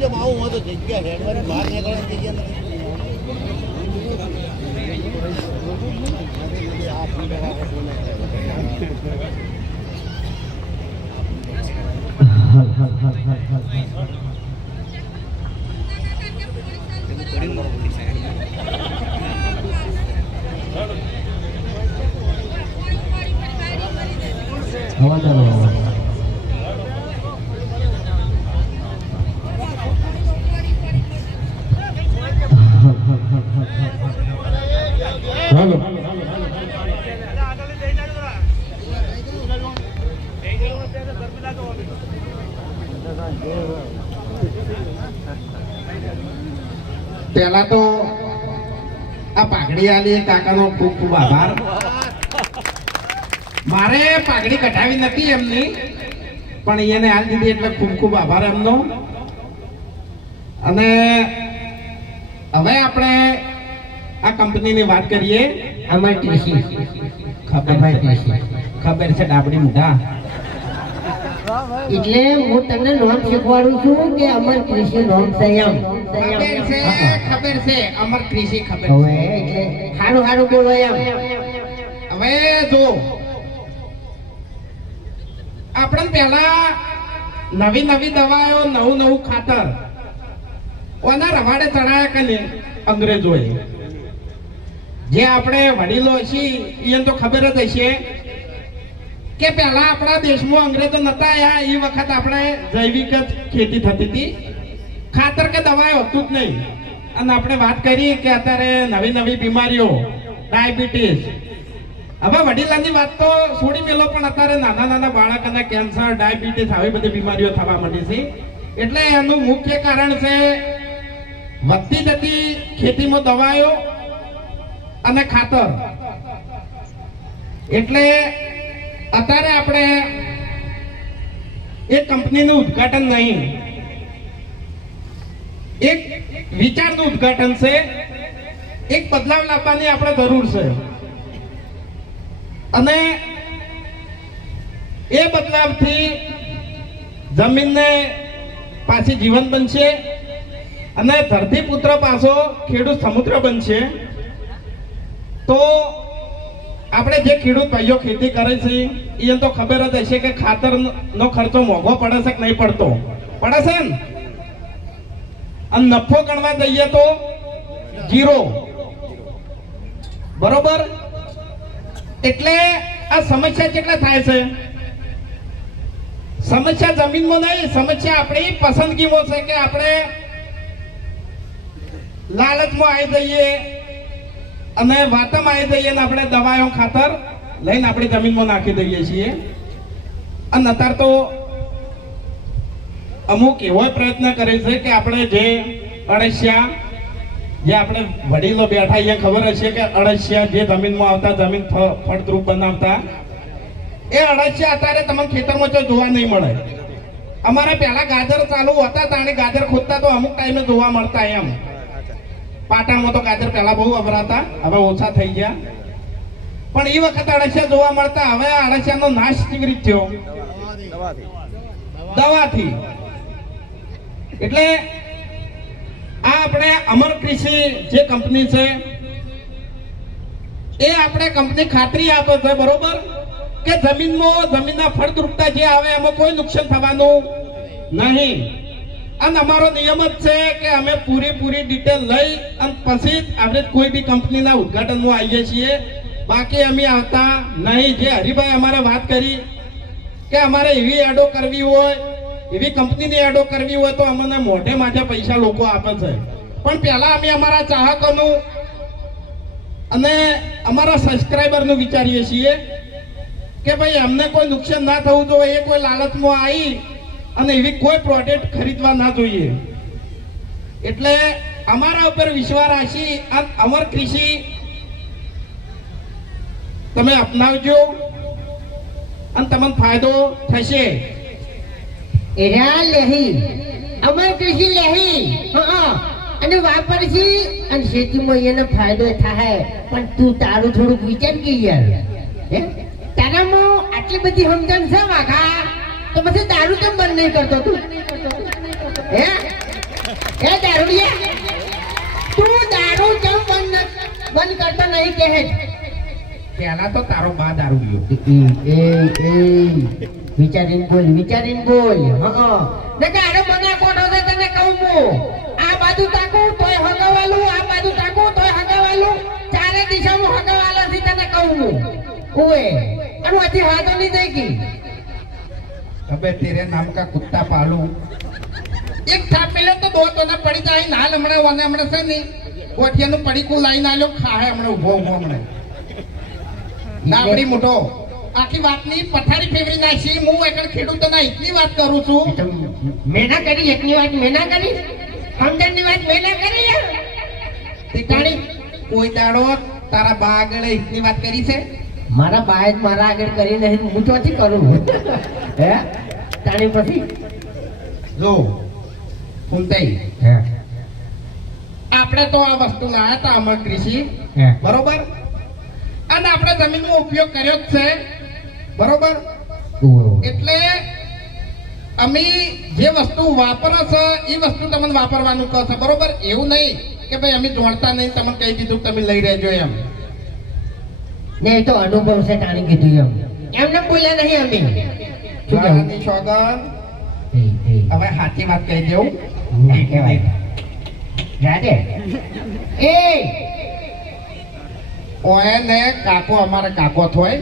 કેમ આવું હોય તો જગ્યા હેડવાની બહાર નીકળવાની જગ્યા નથી. હાલો પેલા તો આ પાઘડી આલી કાકાનો ખૂબ ખૂબ આભાર. મારે પાઘડી કઢાવી નથી એમની, પણ એને હાલ દીધી એટલે ખૂબ ખૂબ આભાર એમનો. અને હવે આપણે આ કંપનીની વાત કરીએ. અમર કૃષિ ખબર છે ડાબડી મોઢા. એટલે હું તમને નામ શીખવાડું છું કે અમર કૃષિ નામ સંયમ. ખબર છે અમર કૃષિ ખબર હવે એટલે સારું સારું બોલો એમ. હવે જો આપણે પહેલા નવી નવી દવાઓ નવું નવું ખાતર ઓના રવાડે ચડાયા કે અંગ્રેજોએ. જે આપણે વડીલો છીએ એને તો ખબર જ હશે કે પહેલા આપણા દેશમાં અંગ્રેજો નતા આવ્યા એ વખત આપણે જૈવિક જ ખેતી થતી હતી, ખાતર કે દવાઓ હતું જ નહીં. અને આપણે વાત કરી કે અત્યારે નવી નવી બીમારીઓ, ડાયાબિટીસ, હવે વડીલાની વાત તો છોડી મેલો, પણ અત્યારે નાના નાના બાળકોને કેન્સર, ડાયાબિટીસ આવી બધી બીમારીઓ થવા માંડી છે. એટલે એનું મુખ્ય કારણ છે વધતી જતી ખેતીમાં દવાઓ અને ખાતર. એટલે અત્યારે આપણે એક કંપનીનું ઉદ્ઘાટન નહીં, એક વિચારનું ઉદ્ઘાટન છે. એક બદલાવ લાવવાની આપણે જરૂર છે અને એ બદલાવથી જમીનને પાછી જીવન બનશે અને ધરતીપુત્ર પાછો ખેડૂત સમુદ્ર બનશે. તો આપણે જે ખેડૂત ભાઈઓ ખેતી કરે છે એને તો ખબર જ હશે કે ખાતરનો ખર્ચો મોંઘો પડે છે કે નહીં પડતો? પડે છે ને. અને નફો ગણવા જઈએ તો 0, બરોબર. એટલે આ સમસ્યા કેટલા થાય છે? સમસ્યા જમીનમાં નહીં, સમસ્યા આપણી પસંદગીમાં છે કે આપણે લાલચમાં આવી જઈએ અને વાતમાં આવી જઈએ ને આપણે દવાઓ ખાતર લઈને આપણી જમીનમાં નાખી દઈએ છીએ. અને અત્યારે તો અમુક એવો પ્રયત્ન કરે છે કે આપણે જે અળસિયા, જે આપણે વડીલો બેઠા એ ખબર હશે કે અળસિયા જે જમીનમાં આવતા, જમીન ફળદ્રુપ બનાવતા, એ અળસિયા અત્યારે તમને ખેતરમાં તો જોવા નહીં મળે. અમારે પહેલા ગાજર ચાલુ હતા તાણે ગાજર ખોદતા તો અમુક ટાઈમે જોવા મળતા. એમ પાટણમાં તો ગાજર પહેલા બહુ વપરાતા, હવે ઓછા થઈ ગયા. પણ એ વખત અળસિયા જોવા મળતા. હવે અળસિયાનો નાશ કેવી રીતે થયો? દવાથી. એટલે આ આપણે અમર કૃષિ જે કંપની છે એ આપણે કંપની ખાતરી આપે છે, બરોબર, કે જમીનના ફળદ્રુપતા જે આવે એમાં કોઈ નુકસાન થવાનું નહીં. અને અમારો નિયમ જ છે કે અમે પૂરી ડિટેલ લઈ અને પછી આપણે કોઈ બી કંપનીના ઉદ્ઘાટનમાં આવીએ છીએ. બાકી અમે આવતા નહીં. જે હરિભાઈ અમારે વાત કરી કે અમારે એવી એડો કરવી હોય, એવી કંપનીની એડો કરવી હોય તો અમને મોઢે માથે પૈસા લોકો આપે છે. પણ પહેલા અમે અમારા ચાહકોનું અને અમારા સબસ્ક્રાઈબરનું વિચારીએ છીએ કે ભાઈ અમને કોઈ નુકસાન ના થવું જોઈએ, કોઈ લાલચમાં આવી અને એવી કોઈ પ્રોડક્ટ ખરીદવા ના જોઈએ. એટલે અમારા ઉપર વિશ્વાસ રાખી અમર કૃષિ તમે અપનાવજો અને તમને ફાયદો થશે. એરા લેહી અમર કૃષિ લેહી અને વાપરશી અને ખેતીમાં એને ફાયદો થાય. પણ તું તારું થોડુંક વિચાર કે યાર, તારા આટલી બધી સમજણ છે વાઘા તો પછી દારૂ કેમ બંધ નહીં કરતો તું હે હે દારૂડિયા તું દારૂ કેમ બંધ કરતો નહીં કહે પેલા તો તારો બા દારૂ પીયો. વિચારીને બોલ હા અરે મના કોઠો છે તને કહું હું આ બાજુ તાકું તોય હગાવાલું આ બાજુ તાકું તોય હગાવાલું ચારે દિશામાં હગાવાલા થી તને કહું હું ઓએ અને હજી હાથો નહીં દઈ ગઈ અબે તેરે નામ કા કુત્તા પાલું. એક થાપેલો તો દો તો ના પડી જાય નાલ હમણાં છે ને કોઠિયાનું પડીકું લાઈન આલ્યો ખાહે હમણાં ઉભો હમણાં નાબડી મોટો આખી વાતની પથારી ફેરવી નાખી. હું એકણ ખેડૂતોના હિતની વાત કરું છું. મેના કરી એકની વાત મેના કરી સમજણની વાત મેના કરી તીકાણી કોઈ દાડો તારા બા આગળ હિતની વાત કરી છે? મારા બાએ જ મારા આગળ કરી નહીં હું તો હજી કરું હે તાણી પછી જો ફૂલતાઈ આપણે તો આ વસ્તુ લાયા હતા અમર કૃષિ બરોબર અને આપણે જમીનનો ઉપયોગ કર્યો જ છે બરોબર. એટલે અમે જે વસ્તુ વાપરો છે એ વસ્તુ તમને વાપરવાનું કહો છો બરોબર. એવું નહીં કે ભાઈ અમે જોડતા નહીં તમને કહી દીધું તમે લઈ રહેજો એમ. ને એ તો અનુભવ છે તાણી કીધું એમને બોલ્યા નહીં અમે મારાની સોગન હવે સાચી વાત કહી દેવું ના કહેવાય રાધે એ ઓય ને કાકો અમારે કાકો થોય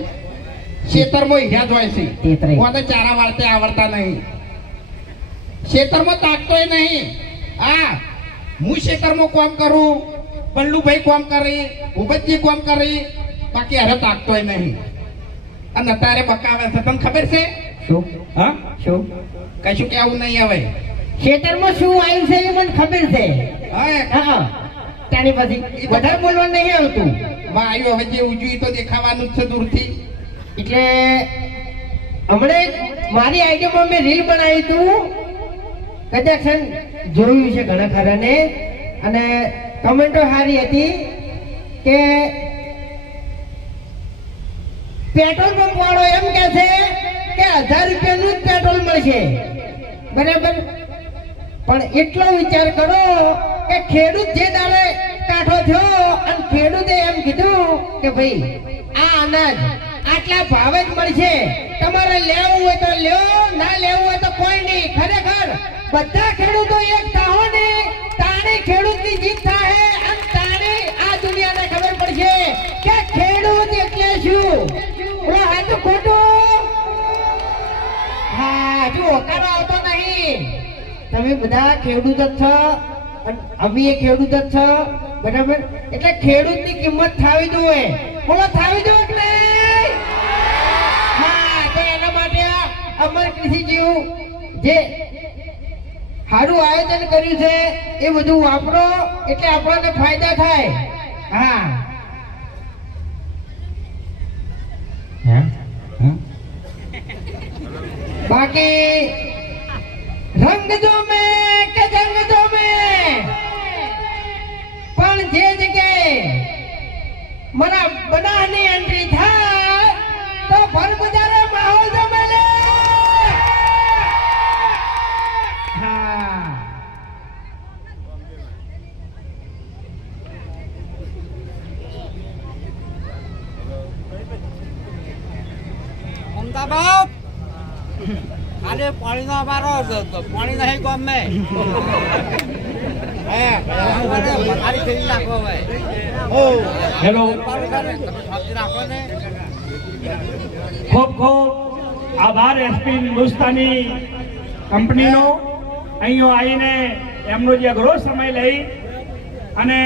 ખેતરમાં ઈજા જ હોય છે. કોને ચારા વાળતે આવડતા નહીં ખેતરમાં તાકતોય નહીં. હા હું ખેતરમાં કામ કરું પલ્લુભાઈ કામ કરી ભૂપતજી કામ કરી બાકી અરે તાકતોય નહીં. અને અત્યારે બકાવે છે તમને ખબર છે શું હા શું કશું કેવું નહીં હવે ખેતરમાં શું આવ્યું છે એ મને ખબર છે હા તાણી પછી વધારે બોલવાનું નહીં આવતું વાયુ હવે જે ઉજવી તો દેખાવાનું જ છે દૂરથી. એટલે હમણાં મારી આઈડિયામાં મેં રીલ બનાવી હતું કદાચ જોયું છે ઘણા ખરાને અને કમેન્ટો સારી હતી કે પેટ્રોલ પંપ વાળો એમ કે છે કે 1000 રૂપિયાનું જ પેટ્રોલ મળશે બરાબર. પણ એટલો વિચાર કરો કે ખેડૂત જે દાડે કાઠો થયો અને ખેડૂતે એમ કીધું કે ભાઈ આ અનાજ આટલા ભાવે જ મળશે તમારે લેવું હોય તો લ્યો ના લેવું હોય તો કોઈ નહીં. ખરેખર બધા ખેડૂતો એક થાઓ ને તાણે ખેડૂતની જીત થાય અને તાણે આ દુનિયાને ખબર પડશે કે ખેડૂત એટલે શું. ઓલો હાચું ખોટું હા હજુ હોકારો આવતો નહીં. તમે બધા ખેડૂત જ છો અને અમે એ ખેડૂત જ છો બરાબર. એટલે ખેડૂતની કિંમત થાવી જોઈએ બોલો થાવી જોઈએ કે નહીં? હા તો એના માટે અમર કૃષિ જેવું જે સારું આયોજન કર્યું છે એ બધું વાપરો એટલે આપણને ફાયદા થાય. હા બાકી રંગ જો મેં કે જંગ જો મેં પણ જે જગ્યાએ મારા બનાની એન્ટ્રી થાય તો ભર બજારે માહોલ જમે લે. હા અમદાવાદ આજે પાણીનો અમારો પાણી નહીં ગમે હેલો રાખો ને ખૂબ ખૂબ આભાર એસપી હિન્દુસ્તાની કંપનીનો અહીં આવીને એમનો જે અઘરો સમય લઈ અને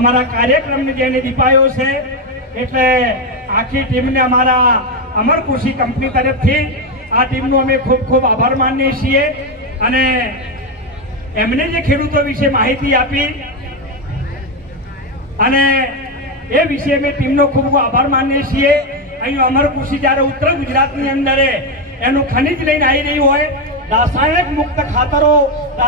અમારા કાર્યક્રમને જેને દીપાયો છે એટલે આખી ટીમને અમારા અમર કૃષિ કંપની તરફથી આ ટીમનો અમે ખૂબ ખૂબ આભાર માનીએ છીએ અને એમને જે ખેડૂતો વિશે માહિતી આપી અને એ વિશે અમે ટીમનો ખૂબ ખૂબ આભાર માનીએ છીએ. અહીં અમર કૃષિ જ્યારે ઉત્તર ગુજરાતની અંદર એનું ખનિજ લઈને આવી રહ્યું હોય રાસાયણિક મુક્ત ખાતરો